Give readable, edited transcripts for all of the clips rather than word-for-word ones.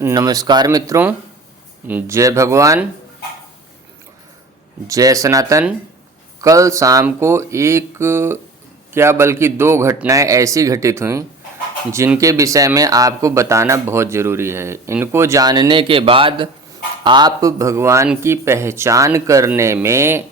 नमस्कार मित्रों, जय भगवान, जय सनातन। कल शाम को एक क्या बल्कि दो घटनाएं ऐसी घटित हुईं जिनके विषय में आपको बताना बहुत ज़रूरी है। इनको जानने के बाद आप भगवान की पहचान करने में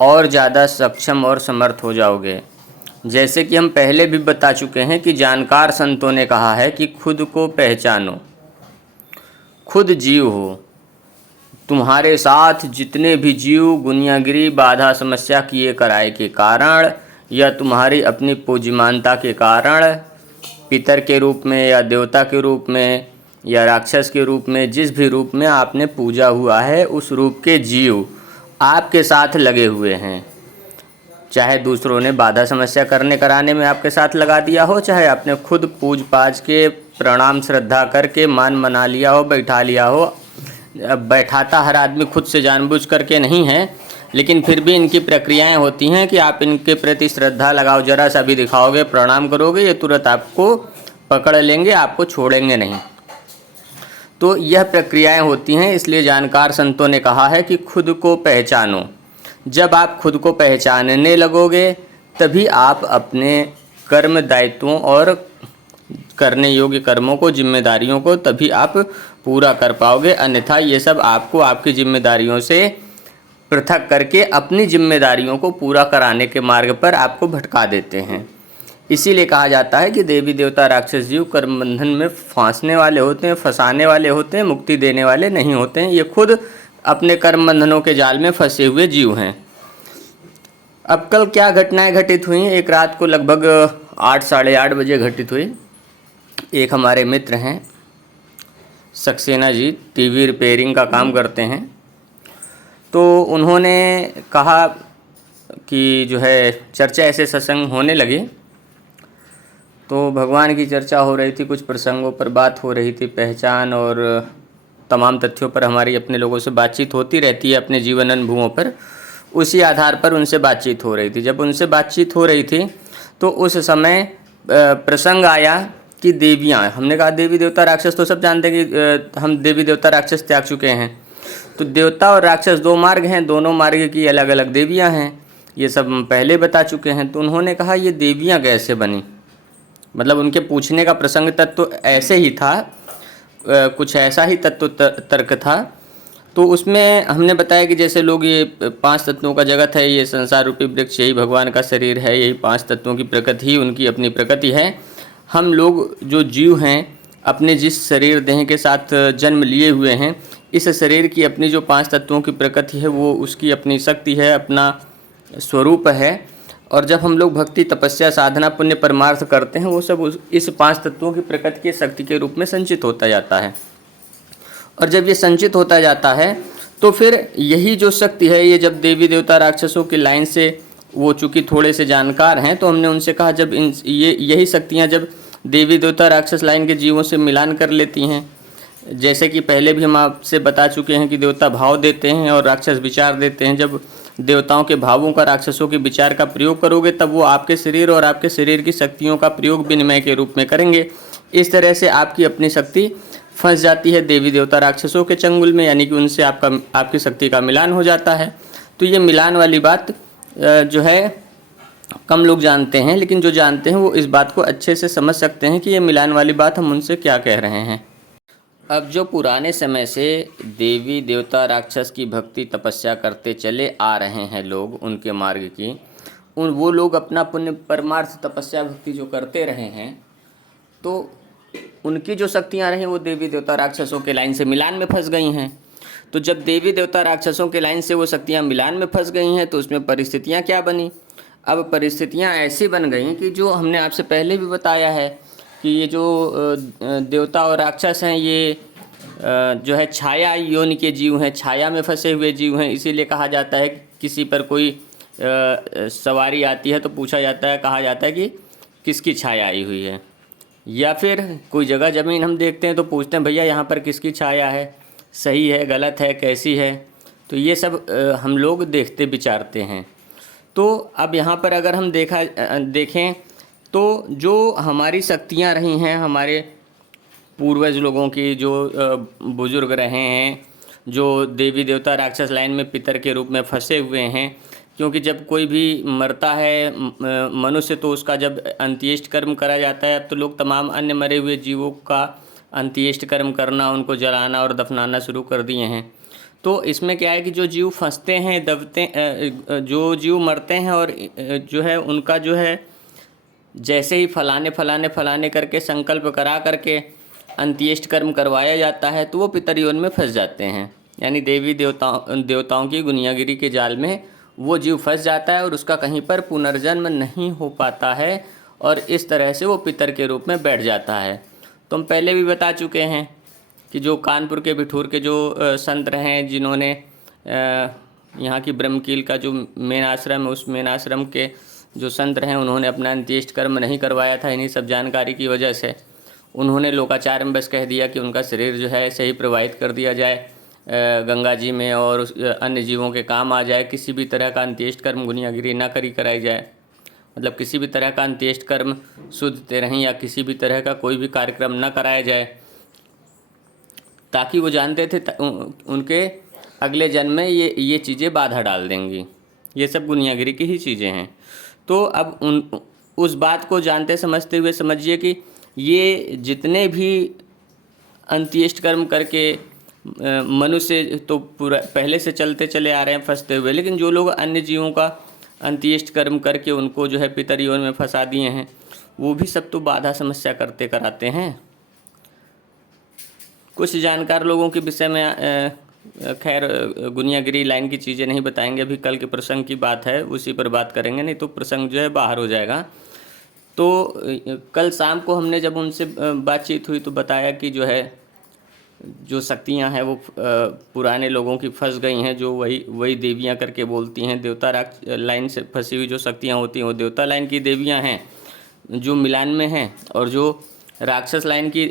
और ज़्यादा सक्षम और समर्थ हो जाओगे। जैसे कि हम पहले भी बता चुके हैं कि जानकार संतों ने कहा है कि खुद को पहचानो, खुद जीव हो। तुम्हारे साथ जितने भी जीव गुनियागिरी बाधा समस्या किए कराए के कारण या तुम्हारी अपनी पूज्यमानता के कारण, पितर के रूप में या देवता के रूप में या राक्षस के रूप में, जिस भी रूप में आपने पूजा हुआ है, उस रूप के जीव आपके साथ लगे हुए हैं। चाहे दूसरों ने बाधा समस्या करने कराने में आपके साथ लगा दिया हो, चाहे आपने खुद पूज पाज के प्रणाम श्रद्धा करके मान मना लिया हो, बैठा लिया हो। बैठाता हर आदमी खुद से जानबूझ करके नहीं है, लेकिन फिर भी इनकी प्रक्रियाएं होती हैं कि आप इनके प्रति श्रद्धा लगाओ, जरा सा भी दिखाओगे, प्रणाम करोगे, ये तुरंत आपको पकड़ लेंगे, आपको छोड़ेंगे नहीं। तो यह प्रक्रियाएं होती हैं। इसलिए जानकार संतों ने कहा है कि खुद को पहचानो। जब आप खुद को पहचानने लगोगे तभी आप अपने कर्म दायित्वों और करने योग्य कर्मों को, जिम्मेदारियों को तभी आप पूरा कर पाओगे। अन्यथा ये सब आपको आपकी जिम्मेदारियों से पृथक करके अपनी जिम्मेदारियों को पूरा कराने के मार्ग पर आपको भटका देते हैं। इसीलिए कहा जाता है कि देवी देवता राक्षस जीव कर्म बंधन में फांसने वाले होते हैं, फंसाने वाले होते हैं, मुक्ति देने वाले नहीं होते हैं। ये खुद अपने कर्म बंधनों के जाल में फंसे हुए जीव हैं। अब कल क्या घटनाएं घटित हुई? एक रात को लगभग 8 साढ़े 8 बजे घटित हुई। एक हमारे मित्र हैं सक्सेना जी, टीवी रिपेयरिंग का काम करते हैं। तो उन्होंने कहा कि जो है चर्चा ऐसे सत्संग होने लगी, तो भगवान की चर्चा हो रही थी, कुछ प्रसंगों पर बात हो रही थी, पहचान और तमाम तथ्यों पर हमारी अपने लोगों से बातचीत होती रहती है, अपने जीवन अनुभवों पर। उसी आधार पर उनसे बातचीत हो रही थी। जब उनसे बातचीत हो रही थी तो उस समय प्रसंग आया कि देवियाँ, हमने कहा देवी देवता राक्षस तो सब जानते हैं कि हम देवी देवता राक्षस त्याग चुके हैं। तो देवता और राक्षस दो मार्ग हैं, दोनों मार्ग की अलग अलग देवियाँ हैं, ये सब हम पहले बता चुके हैं। तो उन्होंने कहा ये देवियाँ कैसे बनी? मतलब उनके पूछने का प्रसंग तत्व ऐसे ही था, कुछ ऐसा ही तत्व तर्क था। तो उसमें हमने बताया कि जैसे लोग ये 5 तत्वों का जगत है, ये संसार रूपी वृक्ष यही भगवान का शरीर है, यही 5 तत्वों की प्रकृति ही उनकी अपनी प्रकृति है। हम लोग जो जीव हैं अपने जिस शरीर देह के साथ जन्म लिए हुए हैं, इस शरीर की अपनी जो 5 तत्वों की प्रकृति है वो उसकी अपनी शक्ति है, अपना स्वरूप है। और जब हम लोग भक्ति तपस्या साधना पुण्य परमार्थ करते हैं, वो सब इस 5 तत्वों की प्रकृति की शक्ति के रूप में संचित होता जाता है। और जब ये संचित होता जाता है तो फिर यही जो शक्ति है, ये जब देवी देवता राक्षसों की लाइन से वो चूँकि थोड़े से जानकार हैं, तो हमने उनसे कहा जब यही शक्तियाँ जब देवी देवता राक्षस लाइन के जीवों से मिलान कर लेती हैं, जैसे कि पहले भी हम आपसे बता चुके हैं कि देवता भाव देते हैं और राक्षस विचार देते हैं। जब देवताओं के भावों का राक्षसों के विचार का प्रयोग करोगे तब वो आपके शरीर और आपके शरीर की शक्तियों का प्रयोग विनिमय के रूप में करेंगे। इस तरह से आपकी अपनी शक्ति फंस जाती है देवी देवता राक्षसों के चंगुल में, यानी कि उनसे आपकी शक्ति का मिलान हो जाता है। तो ये मिलान वाली बात जो है कम लोग जानते हैं, लेकिन जो जानते हैं वो इस बात को अच्छे से समझ सकते हैं कि ये मिलान वाली बात हम उनसे क्या कह रहे हैं। अब जो पुराने समय से देवी देवता राक्षस की भक्ति तपस्या करते चले आ रहे हैं लोग, उनके मार्ग की, वो लोग अपना पुण्य परमार्थ तपस्या भक्ति जो करते रहे हैं, तो उनकी जो शक्तियां रहीं वो देवी देवता राक्षसों के लाइन से मिलान में फंस गई हैं। तो जब देवी देवता राक्षसों के लाइन से वो शक्तियां मिलान में फंस गई हैं तो उसमें परिस्थितियां क्या बनी? अब परिस्थितियां ऐसी बन गई कि जो हमने आपसे पहले भी बताया है कि ये जो देवता और राक्षस हैं, ये जो है छाया योनि के जीव हैं, छाया में फंसे हुए जीव हैं। इसीलिए कहा जाता है कि किसी पर कोई सवारी आती है तो पूछा जाता है, कहा जाता है कि किसकी छाया आई हुई है। या फिर कोई जगह ज़मीन हम देखते हैं तो पूछते हैं भैया यहाँ पर किसकी छाया है, सही है गलत है कैसी है। तो ये सब हम लोग देखते विचारते हैं। तो अब यहाँ पर अगर हम देखें तो जो हमारी शक्तियाँ रही हैं, हमारे पूर्वज लोगों की जो बुजुर्ग रहे हैं, जो देवी देवता राक्षस लाइन में पितर के रूप में फंसे हुए हैं। क्योंकि जब कोई भी मरता है मनुष्य, तो उसका जब अंत्येष्ट कर्म करा जाता है, अब तो लोग तमाम अन्य मरे हुए जीवों का अंत्येष्ट कर्म करना, उनको जलाना और दफनाना शुरू कर दिए हैं। तो इसमें क्या है कि जो जीव फंसते हैं, दबते, जो जीव मरते हैं और जो है उनका जो है जैसे ही फलाने फलाने फलाने करके संकल्प करा करके अंत्येष्ट कर्म करवाया जाता है, तो वो पितरयोन में फंस जाते हैं। यानी देवी देवताओं की गुनियागिरी के जाल में वो जीव फंस जाता है और उसका कहीं पर पुनर्जन्म नहीं हो पाता है, और इस तरह से वो पितर के रूप में बैठ जाता है। तो हम पहले भी बता चुके हैं कि जो कानपुर के बिठूर के जो संत रहे, जिन्होंने यहाँ की ब्रह्मकील का जो मेन आश्रम है, उस मेन आश्रम के जो संत रहे, उन्होंने अपना अंत्येष्ट कर्म नहीं करवाया था। इन्हीं सब जानकारी की वजह से उन्होंने लोकाचार में बस कह दिया कि उनका शरीर जो है ऐसे ही प्रवाहित कर दिया जाए गंगा जी में, और अन्य जीवों के काम आ जाए। किसी भी तरह का अंत्येष्ट कर्म गुनियागिरी ना कराई जाए, मतलब किसी भी तरह का अंत्येष्ट कर्म शुद्ध तेरही या किसी भी तरह का कोई भी कार्यक्रम न कराया जाए, ताकि वो जानते थे उनके अगले जन्म में ये चीज़ें बाधा डाल देंगी। ये सब गुनियागिरी की ही चीज़ें हैं। तो अब उस बात को जानते समझते हुए समझिए कि ये जितने भी अंत्येष्ट कर्म करके मनुष्य तो पूरा पहले से चलते चले आ रहे हैं फंसते हुए, लेकिन जो लोग अन्य जीवों का अंत्येष्ट कर्म करके उनको जो है पितरयोन में फंसा दिए हैं, वो भी सब तो बाधा समस्या करते कराते हैं। कुछ जानकार लोगों के विषय में खैर गुनियागिरी लाइन की चीज़ें नहीं बताएंगे, अभी कल के प्रसंग की बात है, उसी पर बात करेंगे, नहीं तो प्रसंग जो है बाहर हो जाएगा। तो कल शाम को हमने जब उनसे बातचीत हुई तो बताया कि जो है जो शक्तियां हैं वो पुराने लोगों की फंस गई हैं, जो वही देवियां करके बोलती हैं। देवता लाइन से फंसी हुई जो शक्तियां होती हैं वो देवता लाइन की देवियां हैं जो मिलान में हैं, और जो राक्षस लाइन की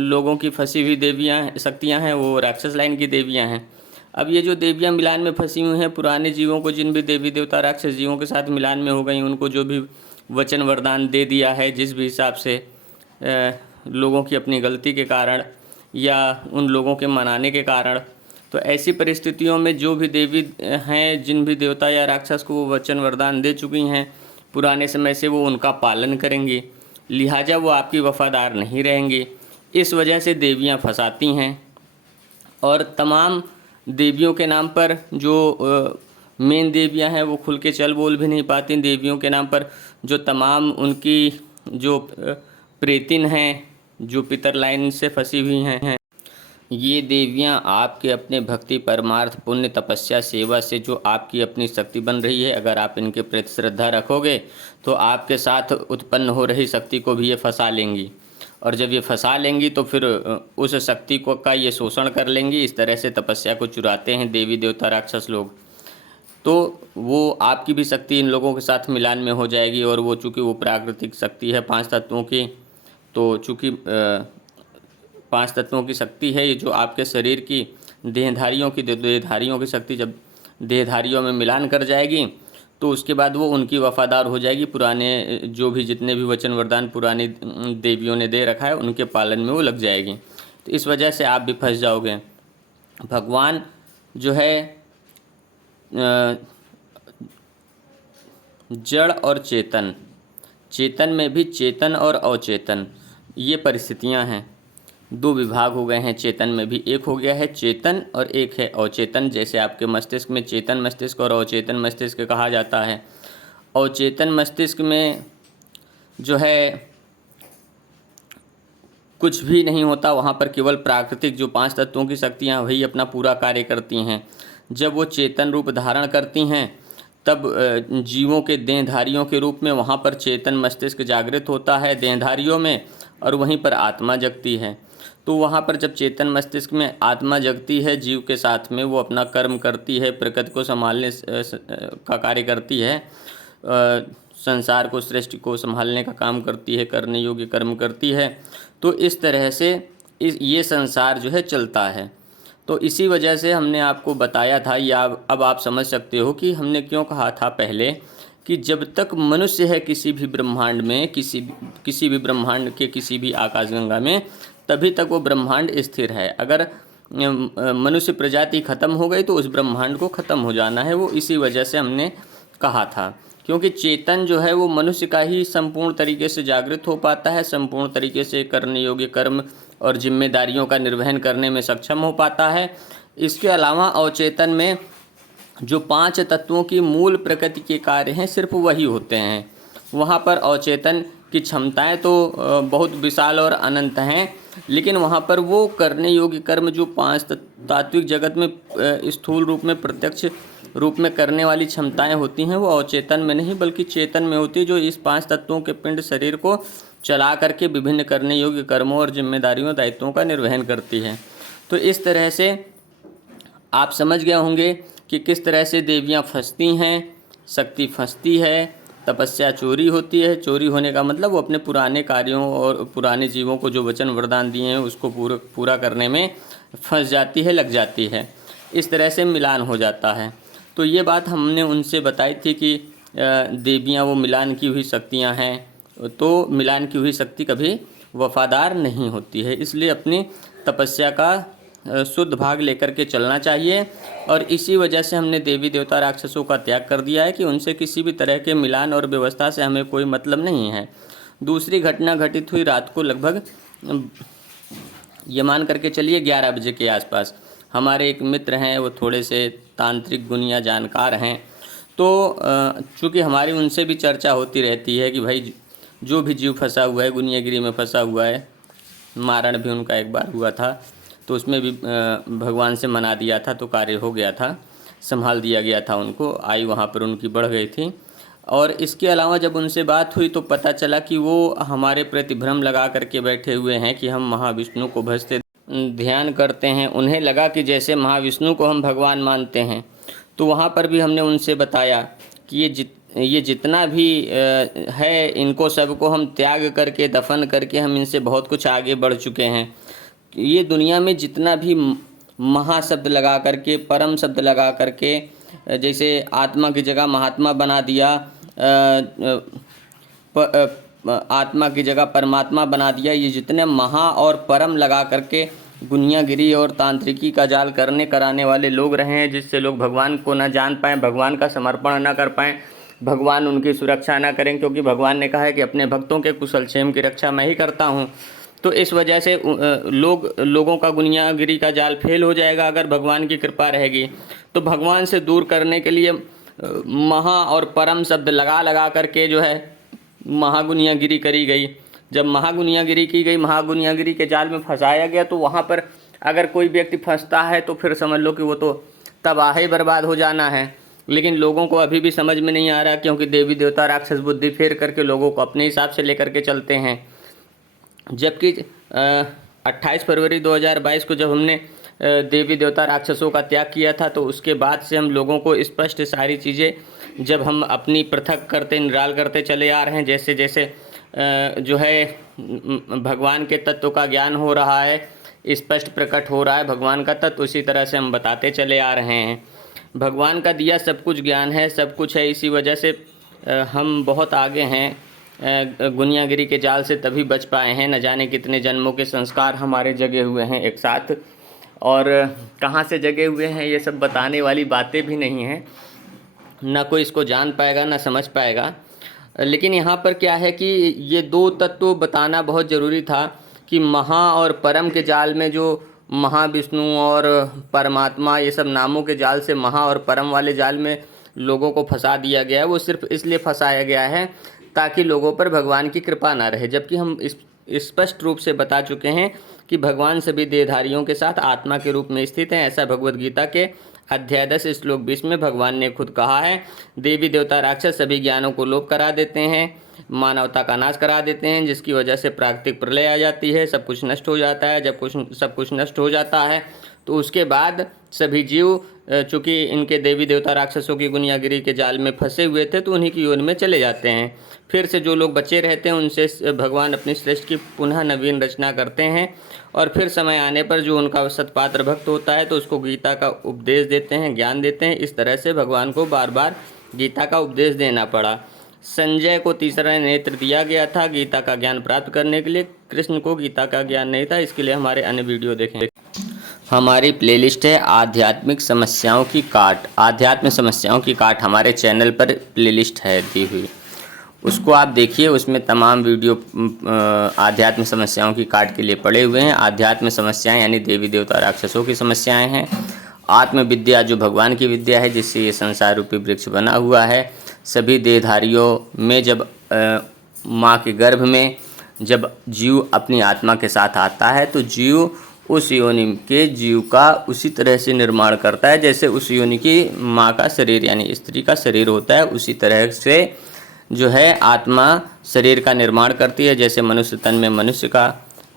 लोगों की फंसी हुई देवियां शक्तियां हैं वो राक्षस लाइन की देवियां हैं। अब ये जो देवियां मिलान में फंसी हुई हैं, पुराने जीवों को, जिन भी देवी देवता राक्षस जीवों के साथ मिलान में हो गई, उनको जो भी वचन वरदान दे दिया है, जिस भी हिसाब से लोगों की अपनी गलती के कारण या उन लोगों के मनाने के कारण, तो ऐसी परिस्थितियों में जो भी देवी हैं, जिन भी देवता या राक्षस को वो वचन वरदान दे चुकी हैं पुराने समय से, वो उनका पालन करेंगी, लिहाजा वो आपकी वफादार नहीं रहेंगी। इस वजह से देवियां फंसाती हैं, और तमाम देवियों के नाम पर जो मेन देवियां हैं वो खुल के चल बोल भी नहीं पाती। देवियों के नाम पर जो तमाम उनकी जो प्रेतिन हैं, जो पितर लाइन से फंसी हुई हैं, ये देवियां आपके अपने भक्ति, परमार्थ, पुण्य, तपस्या, सेवा से जो आपकी अपनी शक्ति बन रही है, अगर आप इनके प्रति श्रद्धा रखोगे तो आपके साथ उत्पन्न हो रही शक्ति को भी ये फंसा लेंगी, और जब ये फंसा लेंगी तो फिर उस शक्ति को का ये शोषण कर लेंगी। इस तरह से तपस्या को चुराते हैं देवी देवता राक्षस लोग। तो वो आपकी भी शक्ति इन लोगों के साथ मिलान में हो जाएगी, और वो चूँकि वो प्राकृतिक शक्ति है 5 तत्वों की, तो चूँकि 5 तत्वों की शक्ति है ये, जो आपके शरीर की देहधारियों की शक्ति जब देहधारियों में मिलान कर जाएगी तो उसके बाद वो उनकी वफादार हो जाएगी। पुराने जो भी जितने भी वचन वरदान पुरानी देवियों ने दे रखा है उनके पालन में वो लग जाएगी। तो इस वजह से आप भी फंस जाओगे। भगवान जो है जड़ और चेतन, चेतन में भी चेतन और अचेतन, ये परिस्थितियां हैं। 2 विभाग हो गए हैं चेतन में भी, एक हो गया है चेतन और एक है अचेतन। जैसे आपके मस्तिष्क में चेतन मस्तिष्क और अचेतन मस्तिष्क कहा जाता है। अचेतन मस्तिष्क में जो है कुछ भी नहीं होता, वहाँ पर केवल प्राकृतिक जो 5 तत्वों की शक्तियाँ वही अपना पूरा कार्य करती हैं। जब वो चेतन रूप धारण करती हैं तब जीवों के देहधारियों के रूप में वहाँ पर चेतन मस्तिष्क जागृत होता है देहधारियों में, और वहीं पर आत्मा जगती है। तो वहाँ पर जब चेतन मस्तिष्क में आत्मा जगती है जीव के साथ में, वो अपना कर्म करती है, प्रकृति को संभालने का कार्य करती है, संसार को, सृष्टि को संभालने का काम करती है, करने योग्य कर्म करती है। तो इस तरह से ये संसार जो है चलता है। तो इसी वजह से हमने आपको बताया था, या अब आप समझ सकते हो कि हमने क्यों कहा था पहले कि जब तक मनुष्य है किसी भी ब्रह्मांड में, किसी भी ब्रह्मांड के किसी भी आकाशगंगा में, तभी तक वो ब्रह्मांड स्थिर है। अगर मनुष्य प्रजाति खत्म हो गई तो उस ब्रह्मांड को खत्म हो जाना है। वो इसी वजह से हमने कहा था, क्योंकि चेतन जो है वो मनुष्य का ही संपूर्ण तरीके से जागृत हो पाता है, संपूर्ण तरीके से करने योग्य कर्म और जिम्मेदारियों का निर्वहन करने में सक्षम हो पाता है। इसके अलावा अवचेतन में जो 5 तत्वों की मूल प्रकृति के कार्य हैं सिर्फ वही होते हैं। वहाँ पर अवचेतन की क्षमताएं तो बहुत विशाल और अनंत हैं, लेकिन वहाँ पर वो करने योग्य कर्म जो 5 तात्विक जगत में स्थूल रूप में प्रत्यक्ष रूप में करने वाली क्षमताएं होती हैं वो अवचेतन में नहीं बल्कि चेतन में होती है, जो इस 5 तत्वों के पिंड शरीर को चला करके विभिन्न करने योग्य कर्मों और जिम्मेदारियों दायित्वों का निर्वहन करती है। तो इस तरह से आप समझ गए होंगे कि किस तरह से देवियाँ फंसती हैं, शक्ति फंसती है, तपस्या चोरी होती है। चोरी होने का मतलब वो अपने पुराने कार्यों और पुराने जीवों को जो वचन वरदान दिए हैं उसको पूरा करने में फंस जाती है, लग जाती है। इस तरह से मिलान हो जाता है। तो ये बात हमने उनसे बताई थी कि देवियाँ वो मिलान की हुई शक्तियाँ हैं, तो मिलान की हुई शक्ति कभी वफादार नहीं होती है, इसलिए अपनी तपस्या का शुद्ध भाग लेकर के चलना चाहिए। और इसी वजह से हमने देवी देवता राक्षसों का त्याग कर दिया है कि उनसे किसी भी तरह के मिलान और व्यवस्था से हमें कोई मतलब नहीं है। दूसरी घटना घटित हुई रात को लगभग ये मान करके चलिए 11 बजे के आसपास। हमारे एक मित्र हैं, वो थोड़े से तांत्रिक गुनिया जानकार हैं, तो चूँकि हमारी उनसे भी चर्चा होती रहती है कि भाई जो भी जीव फंसा हुआ है, गुनियागिरी में फंसा हुआ है, मारण भी उनका एक बार हुआ था तो उसमें भी भगवान से मना दिया था तो कार्य हो गया था, संभाल दिया गया था उनको, आयु वहाँ पर उनकी बढ़ गई थी। और इसके अलावा जब उनसे बात हुई तो पता चला कि वो हमारे प्रति भ्रम लगा करके बैठे हुए हैं कि हम महाविष्णु को भजते ध्यान करते हैं। उन्हें लगा कि जैसे महाविष्णु को हम भगवान मानते हैं। तो वहाँ पर भी हमने उनसे बताया कि ये जितना भी है, इनको सबको हम त्याग करके दफन करके हम इनसे बहुत कुछ आगे बढ़ चुके हैं। ये दुनिया में जितना भी महा शब्द लगा करके, परम शब्द लगा करके, जैसे आत्मा की जगह महात्मा बना दिया, आत्मा की जगह परमात्मा बना दिया, ये जितने महा और परम लगा करके गुनियागिरी और तांत्रिकी का जाल कराने वाले लोग रहे हैं, जिससे लोग भगवान को न जान पाएँ, भगवान का समर्पण न कर पाएँ, भगवान उनकी सुरक्षा न करें, क्योंकि भगवान ने कहा है कि अपने भक्तों के कुशल क्षेम की रक्षा मैं ही करता हूँ। तो इस वजह से लोगों का गुनियागिरी का जाल फेल हो जाएगा अगर भगवान की कृपा रहेगी। तो भगवान से दूर करने के लिए महा और परम शब्द लगा करके जो है महागुनियागिरी करी गई। जब महागुनियागिरी की गई, महागुनियागिरी के जाल में फंसाया गया, तो वहाँ पर अगर कोई व्यक्ति फंसता है तो फिर समझ लो कि वो तो तबाही बर्बाद हो जाना है। लेकिन लोगों को अभी भी समझ में नहीं आ रहा, क्योंकि देवी देवता राक्षस बुद्धि फेर करके लोगों को अपने हिसाब से लेकर के चलते हैं। जबकि 28 फरवरी 2022 को जब हमने देवी देवता राक्षसों का त्याग किया था, तो उसके बाद से हम लोगों को स्पष्ट सारी चीज़ें जब हम अपनी पृथक करते निराल करते चले आ रहे हैं, जैसे जैसे जो है भगवान के तत्व का ज्ञान हो रहा है, स्पष्ट प्रकट हो रहा है भगवान का तत्व, उसी तरह से हम बताते चले आ रहे हैं। भगवान का दिया सब कुछ ज्ञान है, सब कुछ है, इसी वजह से हम बहुत आगे हैं। गुनियागिरी के जाल से तभी बच पाए हैं। न जाने कितने जन्मों के संस्कार हमारे जगे हुए हैं एक साथ, और कहाँ से जगे हुए हैं ये सब बताने वाली बातें भी नहीं हैं, ना कोई इसको जान पाएगा ना समझ पाएगा। लेकिन यहाँ पर क्या है कि ये 2 तत्व बताना बहुत ज़रूरी था कि महा और परम के जाल में जो महाविष्णु और परमात्मा ये सब नामों के जाल से महा और परम वाले जाल में लोगों को फंसा दिया गया है, वो सिर्फ इसलिए फंसाया गया है ताकि लोगों पर भगवान की कृपा ना रहे। जबकि हम स्पष्ट रूप से बता चुके हैं कि भगवान सभी देहधारियों के साथ आत्मा के रूप में स्थित हैं। ऐसा भगवद गीता के अध्याय 10 श्लोक 20 में भगवान ने खुद कहा है। देवी देवता राक्षस सभी ज्ञानों को लोप करा देते हैं, मानवता का नाश करा देते हैं, जिसकी वजह से प्राकृतिक प्रलय आ जाती है, सब कुछ नष्ट हो जाता है। जब सब कुछ नष्ट हो जाता है तो उसके बाद सभी जीव, चूँकि इनके देवी देवता राक्षसों की गुनियागिरी के जाल में फंसे हुए थे, तो उन्हीं की योनि में चले जाते हैं। फिर से जो लोग बचे रहते हैं उनसे भगवान अपनी श्रेष्ठ की पुनः नवीन रचना करते हैं, और फिर समय आने पर जो उनका सत्पात्र भक्त होता है तो उसको गीता का उपदेश देते हैं, ज्ञान देते हैं। इस तरह से भगवान को बार बार गीता का उपदेश देना पड़ा। संजय को तीसरा नेत्र दिया गया था गीता का ज्ञान प्राप्त करने के लिए। कृष्ण को गीता का ज्ञान नहीं था, इसके लिए हमारे अन्य वीडियो देखें। हमारी प्लेलिस्ट है आध्यात्मिक समस्याओं की काट। आध्यात्मिक समस्याओं की काट हमारे चैनल पर प्लेलिस्ट है दी हुई, उसको आप देखिए। उसमें तमाम वीडियो आध्यात्मिक समस्याओं की काट के लिए पड़े हुए हैं। आध्यात्मिक समस्याएं यानी देवी देवता राक्षसों की समस्याएं हैं। आत्मविद्या जो भगवान की विद्या है, जिससे ये संसार रूपी वृक्ष बना हुआ है। सभी देहधारियों में जब माँ के गर्भ में जब जीव अपनी आत्मा के साथ आता है तो जीव उस योनि के जीव का उसी तरह से निर्माण करता है जैसे उस योनि की माँ का शरीर यानी स्त्री का शरीर होता है। उसी तरह से जो है आत्मा शरीर का निर्माण करती है। जैसे मनुष्य तन में मनुष्य का,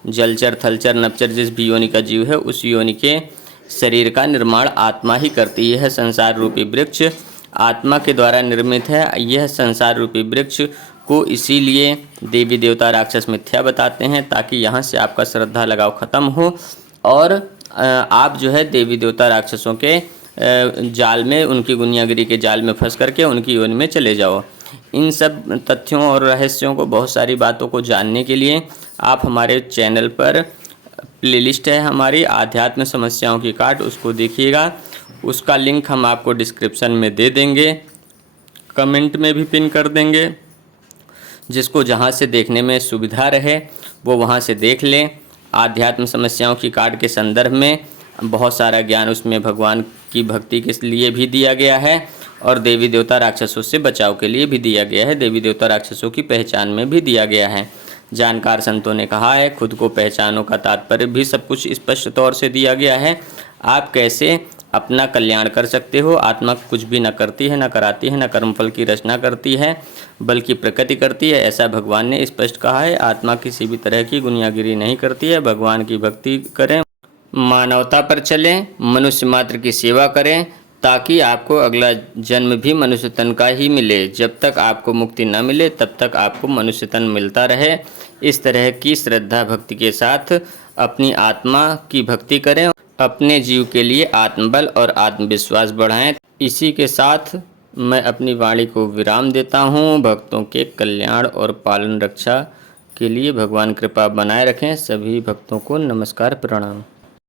जलचर थलचर नपचर जिस भी योनि का जीव है उस योनि के शरीर का निर्माण आत्मा ही करती है। संसार रूपी वृक्ष आत्मा के द्वारा निर्मित है। यह संसार रूपी वृक्ष को इसीलिए देवी देवता राक्षस मिथ्या बताते हैं, ताकि यहाँ से आपका श्रद्धा लगाव खत्म हो और आप जो है देवी देवता राक्षसों के जाल में, उनकी गुनियागिरी के जाल में फंस करके उनकी योनि में चले जाओ। इन सब तथ्यों और रहस्यों को, बहुत सारी बातों को जानने के लिए आप हमारे चैनल पर प्लेलिस्ट है हमारी आध्यात्म समस्याओं की काट, उसको देखिएगा। उसका लिंक हम आपको डिस्क्रिप्शन में दे देंगे, कमेंट में भी पिन कर देंगे। जिसको जहाँ से देखने में सुविधा रहे वो वहाँ से देख लें। आध्यात्म समस्याओं की काट के संदर्भ में बहुत सारा ज्ञान उसमें भगवान की भक्ति के लिए भी दिया गया है और देवी देवता राक्षसों से बचाव के लिए भी दिया गया है। देवी देवता राक्षसों की पहचान में भी दिया गया है। जानकार संतों ने कहा है, खुद को पहचानो का तात्पर्य भी सब कुछ स्पष्ट तौर से दिया गया है। आप कैसे अपना कल्याण कर सकते हो। आत्मा कुछ भी न करती है, न कराती है, न कर्मफल की रचना करती है, बल्कि प्रकृति करती है, ऐसा भगवान ने स्पष्ट कहा है। आत्मा किसी भी तरह की गुनियागिरी नहीं करती है। भगवान की भक्ति करें, मानवता पर चलें, मनुष्य मात्र की सेवा करें, ताकि आपको अगला जन्म भी मनुष्य तन का ही मिले। जब तक आपको मुक्ति न मिले तब तक आपको मनुष्य तन मिलता रहे। इस तरह की श्रद्धा भक्ति के साथ अपनी आत्मा की भक्ति करें, अपने जीव के लिए आत्मबल और आत्मविश्वास बढ़ाएं। इसी के साथ मैं अपनी वाणी को विराम देता हूँ। भक्तों के कल्याण और पालन रक्षा के लिए भगवान कृपा बनाए रखें। सभी भक्तों को नमस्कार, प्रणाम।